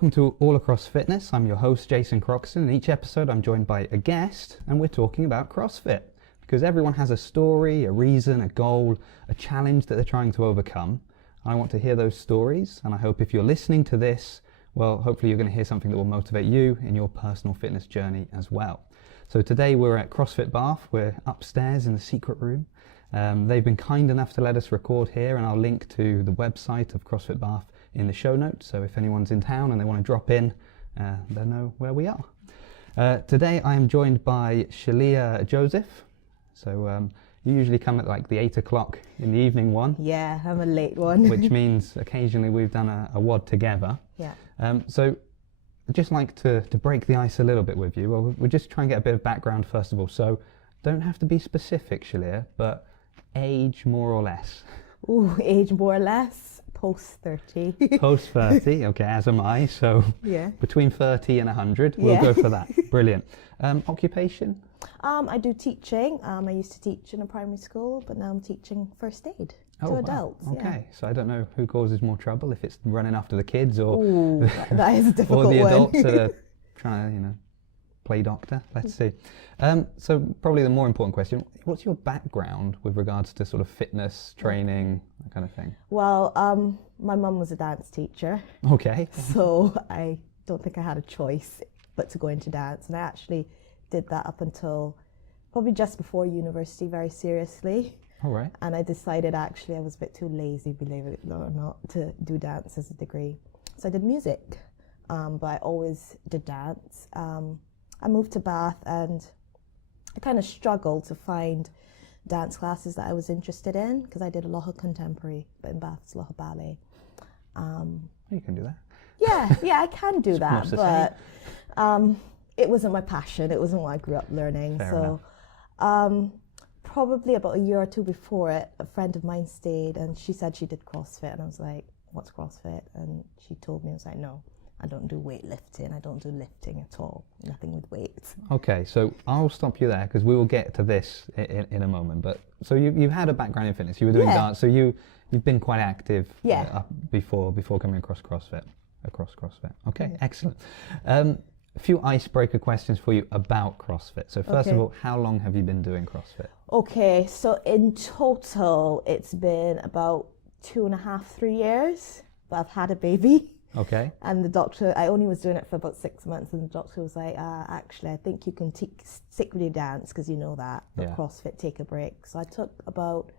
welcome to All Across Fitness. I'm your host, Jason Croxton. In each episode, I'm joined by a guest, and we're talking about CrossFit. Because everyone has a story, a reason, a goal, a challenge that they're trying to overcome. I want to hear those stories, and I hope if you're listening to this, well, hopefully you're going to hear something that will motivate you in your personal fitness journey as well. So today we're at CrossFit Bath. We're upstairs in the secret room. They've been kind enough to let us record here, and I'll link to the website of CrossFit Bath in the show notes, so if anyone's in town and they want to drop in, they'll know where we are. Today I am joined by Shleah Joseph. So you usually come at like the 8 o'clock in the evening one. Yeah, I'm a late one. Which means occasionally we've done a WOD together. Yeah. So I'd just like to break the ice a little bit with you. Well, we'll just try and get a bit of background first of all. So don't have to be specific, Shleah, but age more or less. Ooh, age more or less. Post 30. Post 30, okay, as am I. So yeah, between 30 and 100, we'll go for that. Brilliant. Occupation? I do teaching. I used to teach in a primary school, but now I'm teaching first aid to adults. Wow. Okay, yeah. So I don't know who causes more trouble, if it's running after the kids or Ooh, that is a difficult or the one. adults that are trying to, play doctor. Let's see. So probably the more important question, what's your background with regards to sort of fitness, training, that kind of thing? Well, my mum was a dance teacher. Okay. So I don't think I had a choice but to go into dance. And I actually did that up until probably just before university very seriously. All right. And I decided actually I was a bit too lazy, believe it or not, to do dance as a degree. So I did music, but I always did dance. I moved to Bath and I kind of struggled to find dance classes that I was interested in because I did a lot of contemporary, but in Bath it's a lot of ballet. You can do that. Yeah, I can do that, but it wasn't my passion. It wasn't what I grew up learning. Fair enough. Probably about a year or two before it, a friend of mine stayed and she said she did CrossFit and I was like, what's CrossFit? And she told me, I was like, no, I don't do weightlifting. I don't do lifting at all. Nothing with weights. Okay, so I'll stop you there because we will get to this in a moment. But so you've had a background in fitness. You were doing dance, so you've been quite active before coming across CrossFit. Okay, excellent. A few icebreaker questions for you about CrossFit. So first of all, how long have you been doing CrossFit? Okay, so in total, it's been about 2.5, 3 years. But I've had a baby. Okay. And the doctor, I only was doing it for about 6 months, and the doctor was like, actually, I think you can stick with your dance because you know that, but CrossFit, take a break. So I took about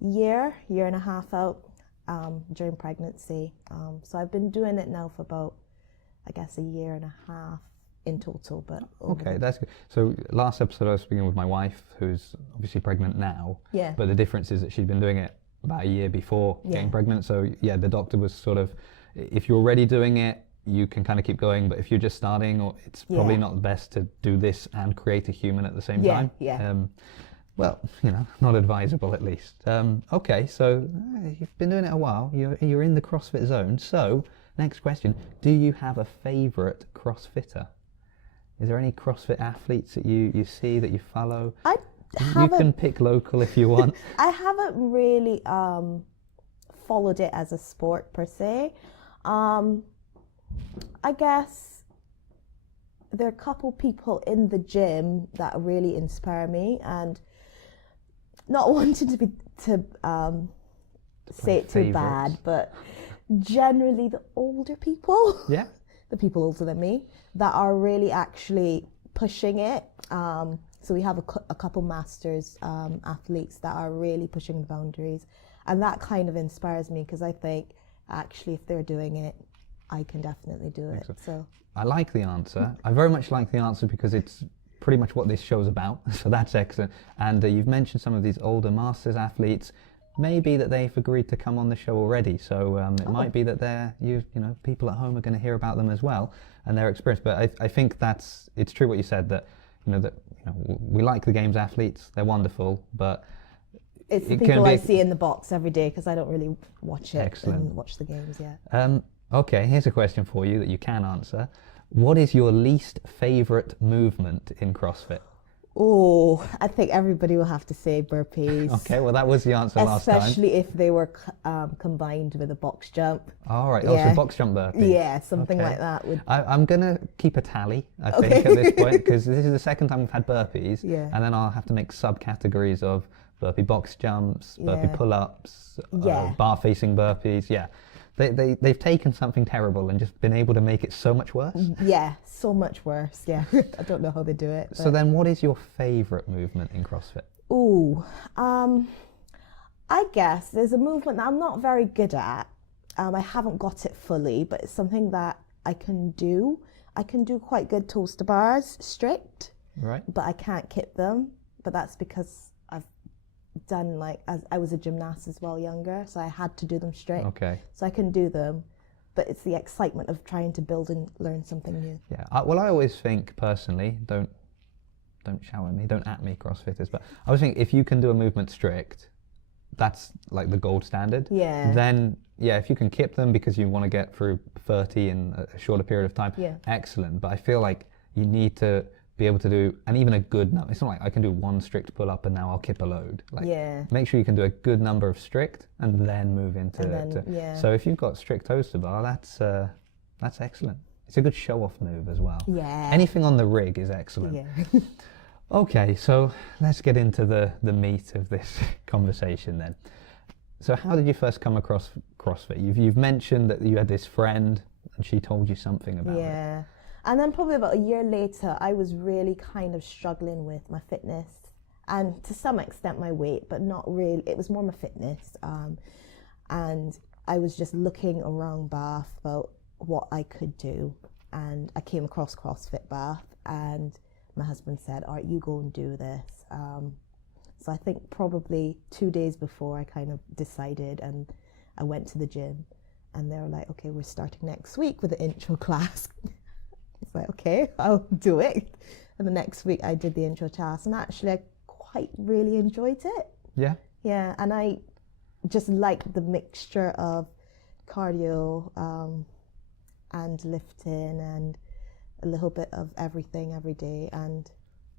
year and a half out during pregnancy. So I've been doing it now for about, I guess, a year and a half in total. But okay, that's good. So last episode I was speaking with my wife, who's obviously pregnant now. Yeah. But the difference is that she'd been doing it about a year before getting pregnant. So yeah, the doctor was sort of, if you're already doing it, you can kind of keep going, but if you're just starting, or it's probably not best to do this and create a human at the same time. Yeah. Well, not advisable at least. Okay, so you've been doing it a while. You're in the CrossFit zone. So next question, do you have a favorite CrossFitter? Is there any CrossFit athletes that you see, that you follow? You can pick local if you want. I haven't really followed it as a sport per se. I guess there are a couple people in the gym that really inspire me, and not wanting to say it too bad, but generally the older people, the people older than me, that are really actually pushing it. So we have a couple masters athletes that are really pushing the boundaries, and that kind of inspires me because I think actually if they're doing it, I can definitely do it. Excellent. So I like the answer. I very much like the answer because it's pretty much what this show's about. So that's excellent. And you've mentioned some of these older masters athletes. Maybe that they've agreed to come on the show already. So it might be that people at home are going to hear about them as well and their experience. But I think it's true what you said, that we like the games athletes. They're wonderful, but it's the people I see in the box every day because I don't really watch it and watch the games yet. Okay, here's a question for you that you can answer. What is your least favourite movement in CrossFit? Oh, I think everybody will have to say burpees. Okay, well that was the answer last time. Especially if they were combined with a box jump. All right, Yeah. so box jump burpee. Yeah, something Okay. like that would. I'm going to keep a tally, I think, at this point, because this is the second time we've had burpees. Yeah. And then I'll have to make subcategories of burpee box jumps, burpee Yeah. pull-ups, Yeah. bar-facing burpees. Yeah. They've taken something terrible and just been able to make it so much worse. Yeah, so much worse. Yeah, I don't know how they do it. So then what is your favourite movement in CrossFit? Ooh, I guess there's a movement that I'm not very good at. I haven't got it fully, but it's something that I can do. I can do quite good toes to bars, strict, Right. but I can't kick them. But that's because I've done I was a gymnast as well younger, so I had to do them strict. Okay. So I can do them, but it's the excitement of trying to build and learn something new. Yeah. Well, I always think personally, don't shout at me, don't at me, CrossFitters, but I always think if you can do a movement strict, that's like the gold standard. Yeah. Then, yeah, if you can kip them because you want to get through 30 in a shorter period of time, Yeah. excellent. But I feel like you need to be able to do, and even a good number. It's not like I can do one strict pull up and now I'll kip a load. Like, Yeah. make sure you can do a good number of strict and then move into. Yeah. So if you've got strict toes to bar, that's excellent. It's a good show off move as well. Yeah. Anything on the rig is excellent. Yeah. Okay, so let's get into the meat of this conversation then. So how did you first come across CrossFit? You've mentioned that you had this friend and she told you something about it. Yeah. And then probably about a year later, I was really kind of struggling with my fitness and to some extent my weight, but not really. It was more my fitness. And I was just looking around Bath about what I could do. And I came across CrossFit Bath and my husband said, all right, you go and do this. So I think probably 2 days before I kind of decided, and I went to the gym and they were like, okay, we're starting next week with the intro class. It's like, okay, I'll do it. And the next week I did the intro class and actually I quite really enjoyed it. Yeah? Yeah, and I just liked the mixture of cardio and lifting and a little bit of everything every day, and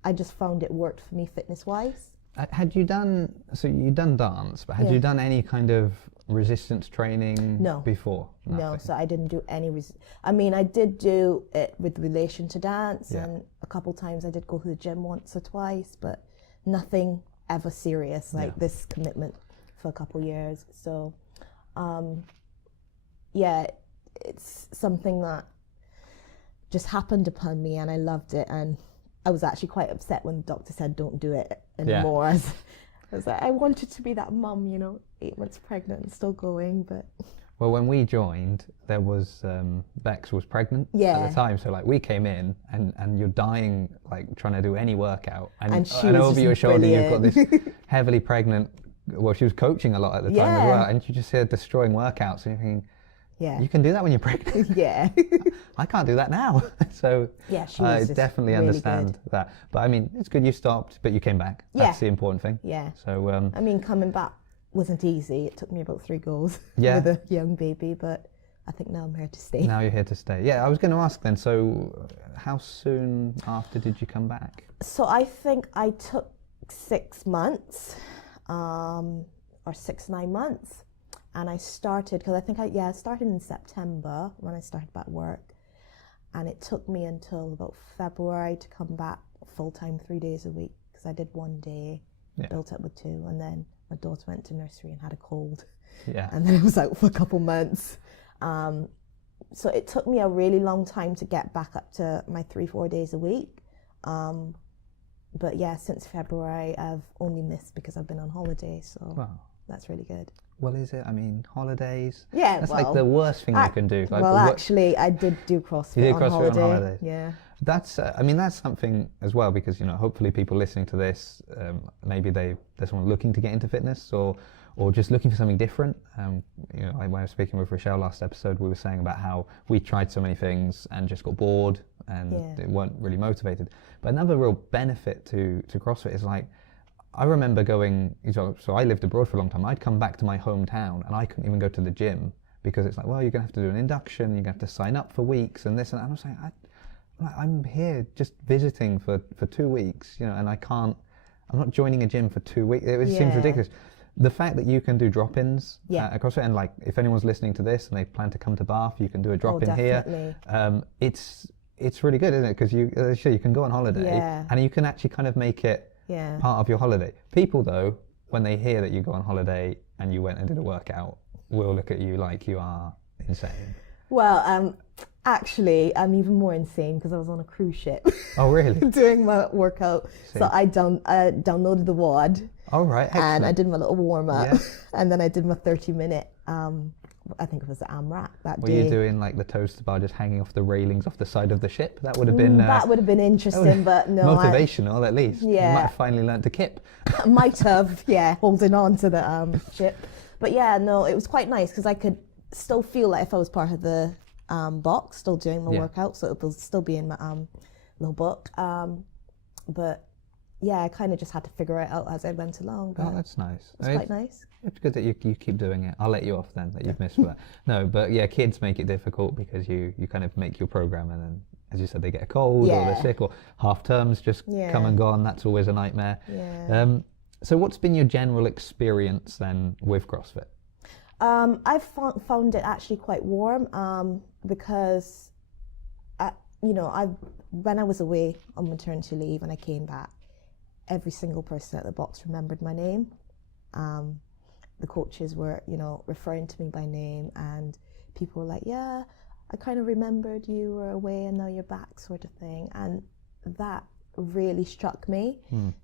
I just found it worked for me fitness-wise. Had you done, so you'd done dance, but had you done any kind of resistance training before? No, Nothing. so I didn't do any. I mean, I did do it with relation to dance, Yeah. and a couple times I did go to the gym once or twice, but nothing ever serious like this commitment for a couple years. So, yeah, it's something that just happened upon me, and I loved it. And I was actually quite upset when the doctor said, "Don't do it anymore." I was like, I wanted to be that mum, 8 months pregnant and still going, but. Well, when we joined, there was, Bex was pregnant at the time. So like we came in and you're dying, like trying to do any workout. And she and was over just your shoulder, you've got brilliant. this heavily pregnant, well, she was coaching a lot at the time as well. And you just hear destroying workouts and you're thinking, Yeah. you can do that when you're pregnant. Yeah. I can't do that now. So Yeah, she I was just definitely really understand good. that. But I mean, it's good you stopped, but you came back. That's the important thing. Yeah. So I mean, coming back wasn't easy. It took me about 3 goals Yeah. with a young baby, but I think now I'm here to stay. now you're here to stay. Yeah, I was going to ask then, so how soon after did you come back? So I think I took 6 months, or 6-9 months. And I started, because I think I started in September when I started back work. And it took me until about February to come back full-time 3 days a week, because I did 1 day, built up with 2, and then my daughter went to nursery and had a cold. Yeah. And then I was out for a couple months. So it took me a really long time to get back up to my 3-4 days a week. But yeah, since February, I've only missed because I've been on holiday. So Wow. that's really good. Well, is it? I mean, holidays. Yeah, That's well, like the worst thing you can do. Like, well, actually, I did do CrossFit, You did on, CrossFit holiday. on holiday. Yeah. That's, I mean, that's something as well, because, hopefully people listening to this, maybe there's someone looking to get into fitness or just looking for something different. When I was speaking with Rochelle last episode, we were saying about how we tried so many things and just got bored and they weren't really motivated. But another real benefit to CrossFit is like, I remember going, so I lived abroad for a long time. I'd come back to my hometown and I couldn't even go to the gym because it's like, well, you're going to have to do an induction, you're going to have to sign up for weeks and this and that. And I was like, I'm here just visiting for 2 weeks, you know, and I'm not joining a gym for 2 weeks. It seems ridiculous. The fact that you can do drop-ins at CrossFit, and like if anyone's listening to this and they plan to come to Bath, you can do a drop-in here. It's really good, isn't it? Because you can go on holiday and you can actually kind of make it part of your holiday. People though, when they hear that you go on holiday and you went and did a workout, will look at you like you are insane. Well, actually, I'm even more insane because I was on a cruise ship. Oh, really? Doing my workout. So I downloaded the WOD. Oh, right. Excellent. And I did my little warm up, and then I did my 30-minute. I think it was the AMRAP that day. Were you doing like the toaster bar just hanging off the railings off the side of the ship? That would have been that would have been interesting, but no. Motivational, at least. Yeah. You might have finally learned to kip. Might have, holding on to the ship. But yeah, no, it was quite nice because I could still feel like if I was part of the box, still doing my workout, so it will still be in my little book. But yeah, I kind of just had to figure it out as I went along. Oh, that's nice. It's quite nice. It's good that you keep doing it. I'll let you off then, that you've missed for that. No, but yeah, kids make it difficult because you kind of make your program and then, as you said, they get a cold or they're sick or half terms just come and gone. That's always a nightmare. Yeah. So what's been your general experience then with CrossFit? I've found it actually quite warm because, when I was away on maternity leave and I came back, every single person at the box remembered my name. The coaches were, referring to me by name, and people were like, yeah, I kind of remembered you were away and now you're back, sort of thing. And that really struck me,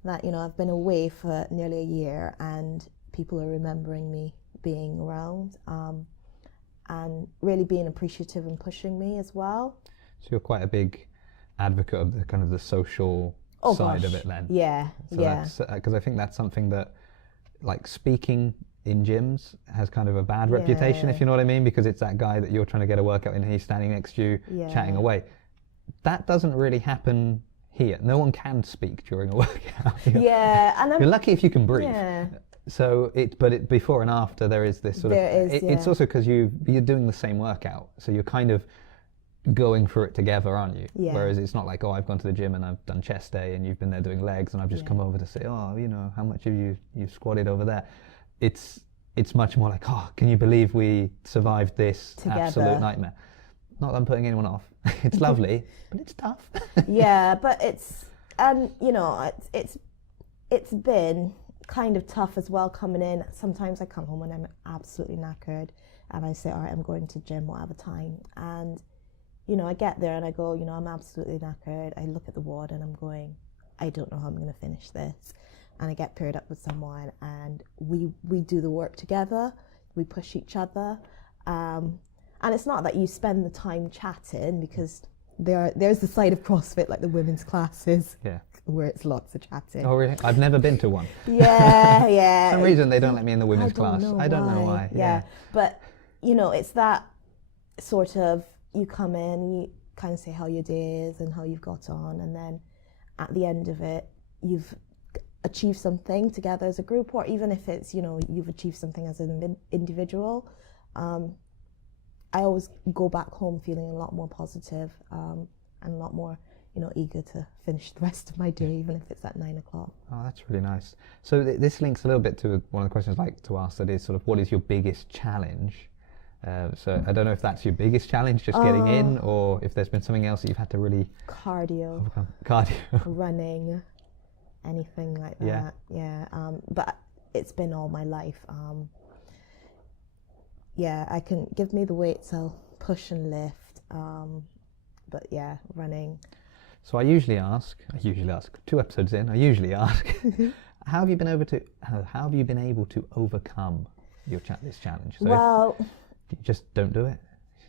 that, I've been away for nearly a year and people are remembering me being around, and really being appreciative and pushing me as well. So you're quite a big advocate of the kind of the social side of it then. Yeah, because I think that's something that, like, speaking in gyms has kind of a bad reputation, if you know what I mean, because it's that guy that you're trying to get a workout in and he's standing next to you chatting away. That doesn't really happen here. No one can speak during a workout. And you're lucky if you can breathe. So before and after there is this sort it's also because you're doing the same workout, so you're kind of going through it together, aren't you? Whereas it's not like, I've gone to the gym and I've done chest day and you've been there doing legs and I've just come over to say, how much have you squatted over there? It's much more like, can you believe we survived this together. Absolute nightmare? Not that I'm putting anyone off. It's lovely, but it's tough. But it's it's been kind of tough as well coming in. Sometimes I come home and I'm absolutely knackered and I say, all right, I'm going to gym whatever time, and I get there and I go, I'm absolutely knackered. I look at the WOD and I'm going, I don't know how I'm going to finish this. And I get paired up with someone and we do the work together. We push each other. And it's not that you spend the time chatting, because there's the side of CrossFit, like the women's classes, where it's lots of chatting. Oh, really? I've never been to one. Yeah. For some reason they don't let me in the women's class. I don't know why. Yeah. But, it's that sort of, you come in, you kind of say how your day is and how you've got on, and then at the end of it, you've achieved something together as a group, or even if it's, you've achieved something as an individual. I always go back home feeling a lot more positive, and a lot more, eager to finish the rest of my day, even if it's at 9 o'clock. Oh, that's really nice. So this links a little bit to one of the questions I like to ask, that is sort of, what is your biggest challenge? So I don't know if that's your biggest challenge, just getting in, or if there's been something else that you've had to really overcome. Cardio. Running, anything like that. But it's been all my life. I can give me the weights, I'll push and lift. But running. So I usually ask 2 episodes in, how have you been able to overcome this challenge? So you just don't do it?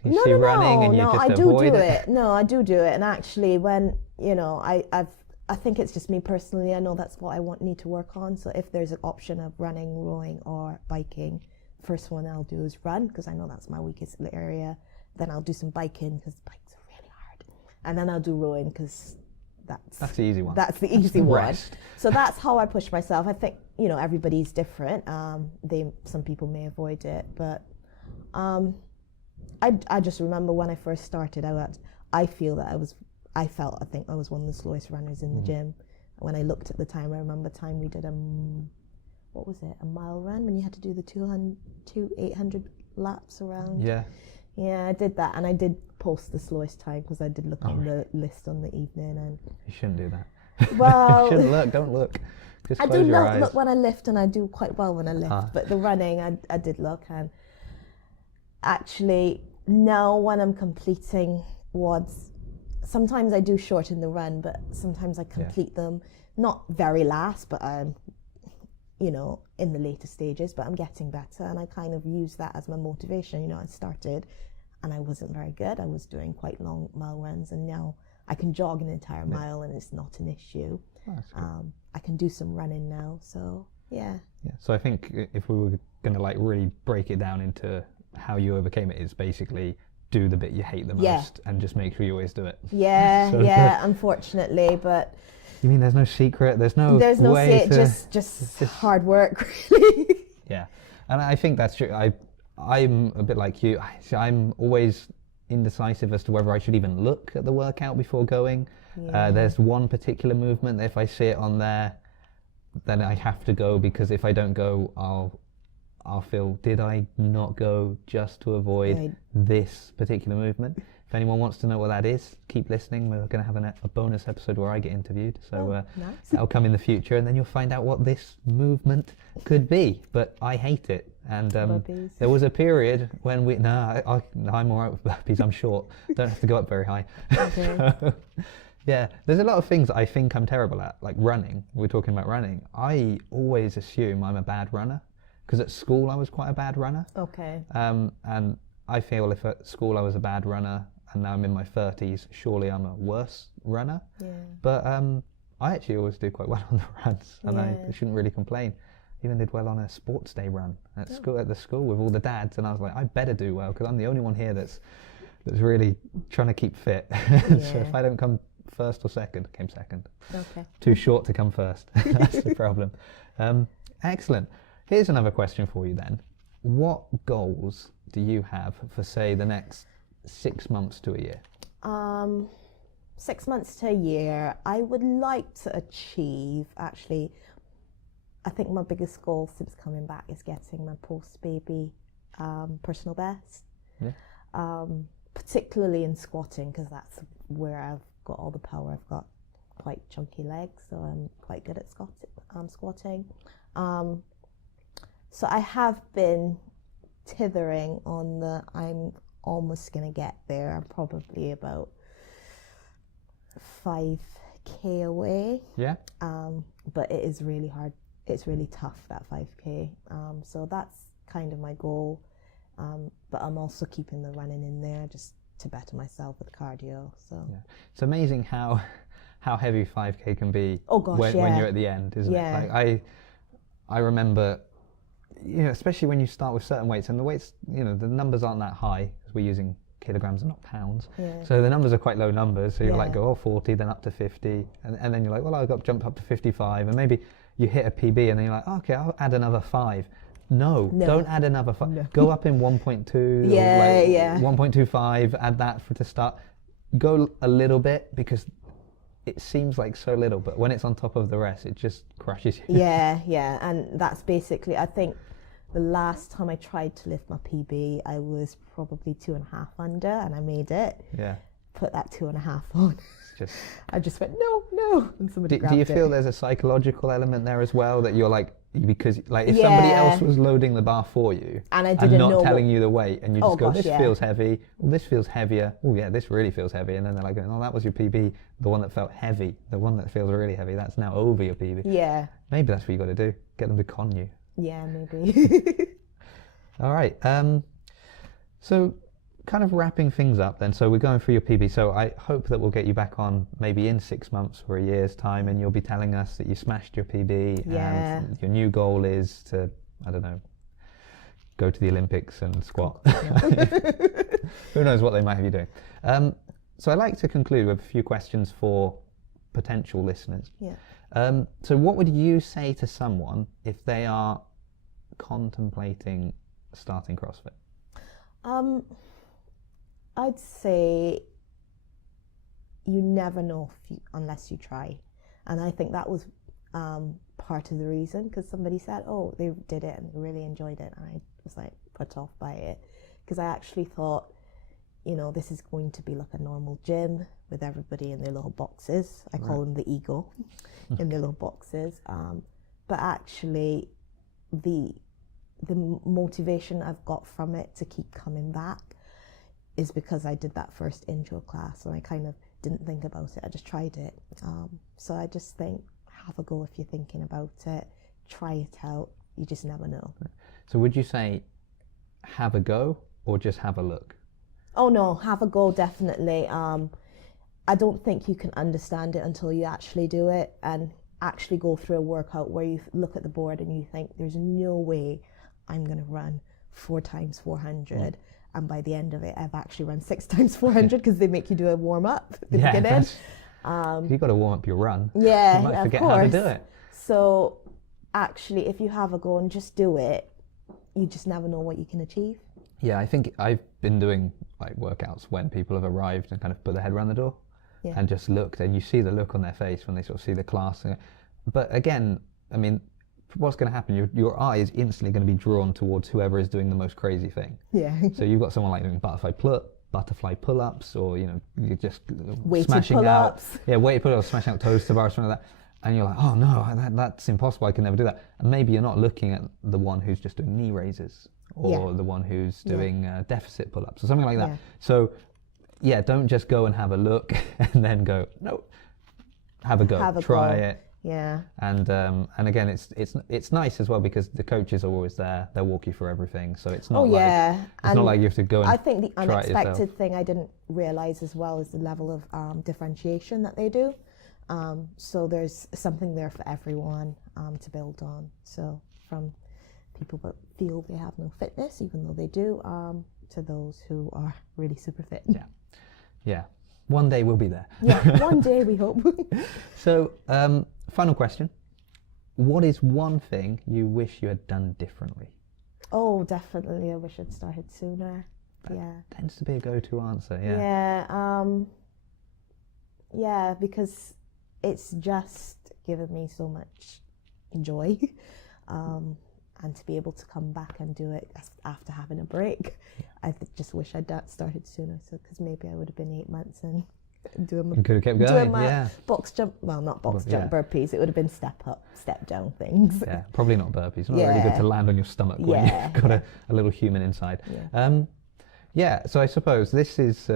You see running and you just avoid it? No, I do it. And actually, when, I think it's just me personally, I know that's what I need to work on. So if there's an option of running, rowing or biking, first one I'll do is run, because I know that's my weakest area. Then I'll do some biking, because bikes are really hard. And then I'll do rowing, because that's the easy one. That's the easy one. So that's how I push myself. I think, everybody's different. Some people may avoid it, but I just remember when I first started out, I feel that I think I was one of the slowest runners in the gym. When I looked at the time, I remember time we did a mile run when you had to do the 800 laps around. Yeah. Yeah, I did that, and I did post the slowest time because I did look on the list on the evening. And you shouldn't do that. Well, shouldn't look. Don't look. Just I close do your eyes. look when I lift, and I do quite well when I lift. But the running, I did look, and actually now when I'm completing WODs, sometimes I do shorten the run, but sometimes I complete them not very last, but in the later stages. But I'm getting better, and I kind of use that as my motivation. I started, and I wasn't very good. I was doing quite long mile runs, and now I can jog an entire mile, and it's not an issue. I can do some running now, so yeah. So I think if we were going to like really break it down into how you overcame it, is basically do the bit you hate the most and just make sure you always do it. Unfortunately, but you mean there's no secret, there's no way just hard work, really. Yeah, and I think that's true. I'm a bit like you. I'm always indecisive as to whether I should even look at the workout before going. There's one particular movement that if I see it on there, then I have to go, because if I don't go, I'll feel, did I not go just to avoid this particular movement? If anyone wants to know what that is, keep listening. We're going to have a bonus episode where I get interviewed, so nice. That'll come in the future, and then you'll find out what this movement could be. But I hate it, and there was a period when I'm all right with burpees. I'm short, don't have to go up very high. Okay. So, yeah, there's a lot of things I think I'm terrible at, like running. We're talking about running. I always assume I'm a bad runner, because at school I was quite a bad runner. Okay. And I feel if at school I was a bad runner, and now I'm in my 30s, surely I'm a worse runner. Yeah. But I actually always do quite well on the runs, and I shouldn't really complain. Even did well on a sports day run at the school with all the dads, and I was like, I better do well, because I'm the only one here that's really trying to keep fit. So if I don't come first or second, came second. Okay. Too short to come first. That's the problem. Excellent. Here's another question for you then. What goals do you have for, say, the next 6 months to a year? 6 months to a year, I would like to achieve, actually, I think my biggest goal since coming back is getting my post-baby personal best. Yeah. Particularly in squatting, because that's where I've got all the power. I've got quite chunky legs, so I'm quite good at squatting. So I have been tithering on I'm almost going to get there. I'm probably about 5k away. Yeah. But it is really hard. It's really tough, that 5k. So that's kind of my goal. But I'm also keeping the running in there just to better myself with cardio. So it's amazing how heavy 5k can be. Oh gosh, when you're at the end, isn't it? Like I remember, especially when you start with certain weights, and the weights, the numbers aren't that high, because we're using kilograms and not pounds. So the numbers are quite low numbers. So you're like, go 40, then up to 50, and then you're like, well, I've got to jump up to 55, and maybe you hit a PB, and then you're like, okay, I'll add another 5. No, don't add another 5. No. Go up in 1.2, 1.25, add that to start. Go a little bit, because it seems like so little, but when it's on top of the rest, it just crushes you. Yeah, and that's basically, I think the last time I tried to lift my PB, I was probably 2.5 under, and I made it. Yeah. Put that 2.5 on. I just went, no, and somebody grabbed it. Do you feel it. there's a psychological element there as well, that you're like, because like if somebody else was loading the bar for you and I didn't not know telling you the weight, and you just go, this feels heavy, well, this feels heavier, oh yeah, this really feels heavy, and then they're like, oh, that was your PB, the one that felt heavy, the one that feels really heavy, that's now over your PB. Yeah. Maybe that's what you got to do, get them to con you. Yeah, maybe. All right. So kind of wrapping things up then, so we're going through your PB, so I hope that we'll get you back on maybe in 6 months or a year's time, and you'll be telling us that you smashed your PB, and your new goal is to, I don't know, go to the Olympics and squat. Who knows what they might have you doing. So I'd like to conclude with a few questions for potential listeners. Yeah. So what would you say to someone if they are contemplating starting CrossFit? I'd say you never know unless you try. And I think that was part of the reason, because somebody said, oh, they did it and they really enjoyed it. And I was like put off by it, because I actually thought, you know, this is going to be like a normal gym with everybody in their little boxes. I call them the ego in their little boxes. But actually, the motivation I've got from it to keep coming back is because I did that first intro class and I kind of didn't think about it. I just tried it. So I just think, have a go if you're thinking about it. Try it out. You just never know. So would you say have a go or just have a look? Oh no, have a go, definitely. I don't think you can understand it until you actually do it and actually go through a workout where you look at the board and you think, there's no way I'm going to run 4 times 400. And by the end of it, I've actually run 6 times 400 because they make you do a warm up at the beginning. You've got to warm up your run. Yeah, you might forget of course. how to do it. So actually, if you have a go and just do it, you just never know what you can achieve. Yeah, I think I've been doing like workouts when people have arrived and kind of put their head around the door and just looked, and you see the look on their face when they sort of see the class. But again, I mean, what's going to happen? Your eye is instantly going to be drawn towards whoever is doing the most crazy thing. Yeah. So you've got someone like doing butterfly pull-ups, or you know, you're just weighted smashing pull-ups. out. Yeah, weighted pull-ups, smashing out toes to bar, something like that. And you're like, oh no, that's impossible. I can never do that. And maybe you're not looking at the one who's just doing knee raises, or the one who's doing deficit pull-ups, or something like that. So yeah, don't just go and have a look and then go, no, have a go, try it. Yeah. And again, it's nice as well because the coaches are always there. They'll walk you through everything. So it's not not like you have to go and I think the try it yourself. unexpected thing I didn't realize as well is the level of differentiation that they do. So there's something there for everyone to build on. So from people that feel they have no fitness, even though they do, to those who are really super fit. Yeah. One day we'll be there. Yeah, one day we hope. So, final question. What is one thing you wish you had done differently? Oh, definitely. I wish I'd started sooner. That tends to be a go-to answer, Yeah, because it's just given me so much joy. And to be able to come back and do it after having a break, I just wish I'd started sooner. So because maybe I would have been 8 months and doing my, could have kept going, box jump. Well, not box jump, burpees. It would have been step up, step down things. Yeah, probably not burpees. Not really good to land on your stomach when you've got a little human inside. So I suppose this is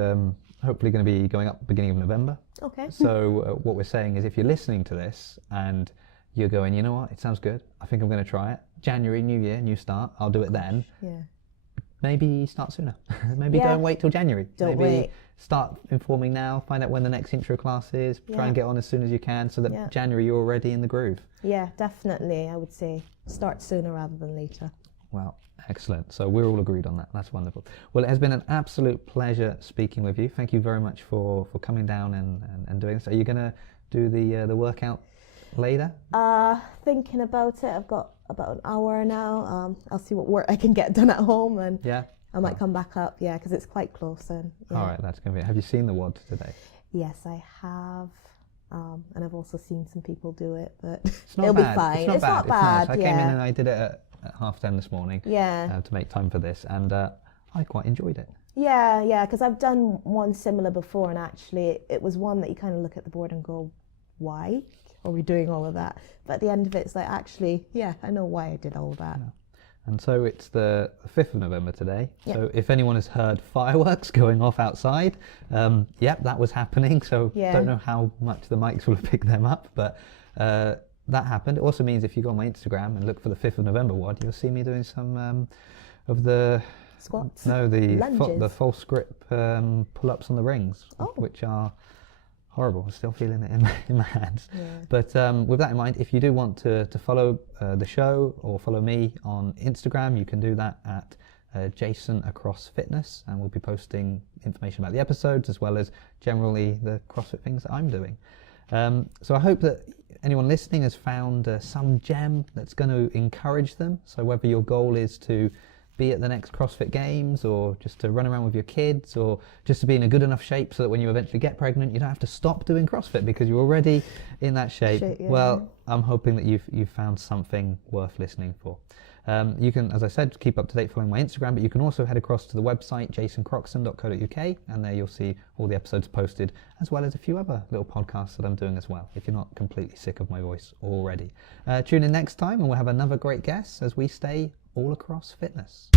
hopefully going to be going up beginning of November. Okay. So what we're saying is, if you're listening to this and you're going, you know what, it sounds good, I think I'm going to try it. January, new year, new start, I'll do it then. Yeah. Maybe start sooner. Maybe don't wait till January. Don't wait. Start informing now, find out when the next intro class is, try and get on as soon as you can so that January you're already in the groove. Yeah, definitely. I would say start sooner rather than later. Well, excellent. So we're all agreed on that. That's wonderful. Well, it has been an absolute pleasure speaking with you. Thank you very much for coming down and doing this. Are you going to do the workout later? Thinking about it. I've got about an hour now. I'll see what work I can get done at home, and I might come back up. Yeah, because it's quite close. And all right, that's going to be. Have you seen the WOD today? Yes, I have. And I've also seen some people do it, but it'll be fine. It's not bad. It's nice. I came in and I did it at 10:30 this morning. To make time for this, and I quite enjoyed it. Yeah, because I've done one similar before, and actually it was one that you kind of look at the board and go, why are we doing all of that? But at the end of it, it's like, actually, I know why I did all of that. And so it's the 5th of November today. So if anyone has heard fireworks going off outside, that was happening. So don't know how much the mics will have picked them up, but that happened. It also means if you go on my Instagram and look for the 5th of November WOD, you'll see me doing some of the squats. No, the false grip pull-ups on the rings, which are horrible. I'm still feeling it in my hands. But with that in mind, if you do want to follow the show or follow me on Instagram, you can do that at Jason Across Fitness, and we'll be posting information about the episodes as well as generally the CrossFit things that I'm doing. So I hope that anyone listening has found some gem that's going to encourage them. So whether your goal is to be at the next CrossFit Games, or just to run around with your kids, or just to be in a good enough shape so that when you eventually get pregnant, you don't have to stop doing CrossFit because you're already in that shape. Well, I'm hoping that you've found something worth listening for. You can, as I said, keep up to date following my Instagram, but you can also head across to the website jasoncroxton.co.uk, and there you'll see all the episodes posted, as well as a few other little podcasts that I'm doing as well, if you're not completely sick of my voice already. Tune in next time and we'll have another great guest as we stay all across fitness.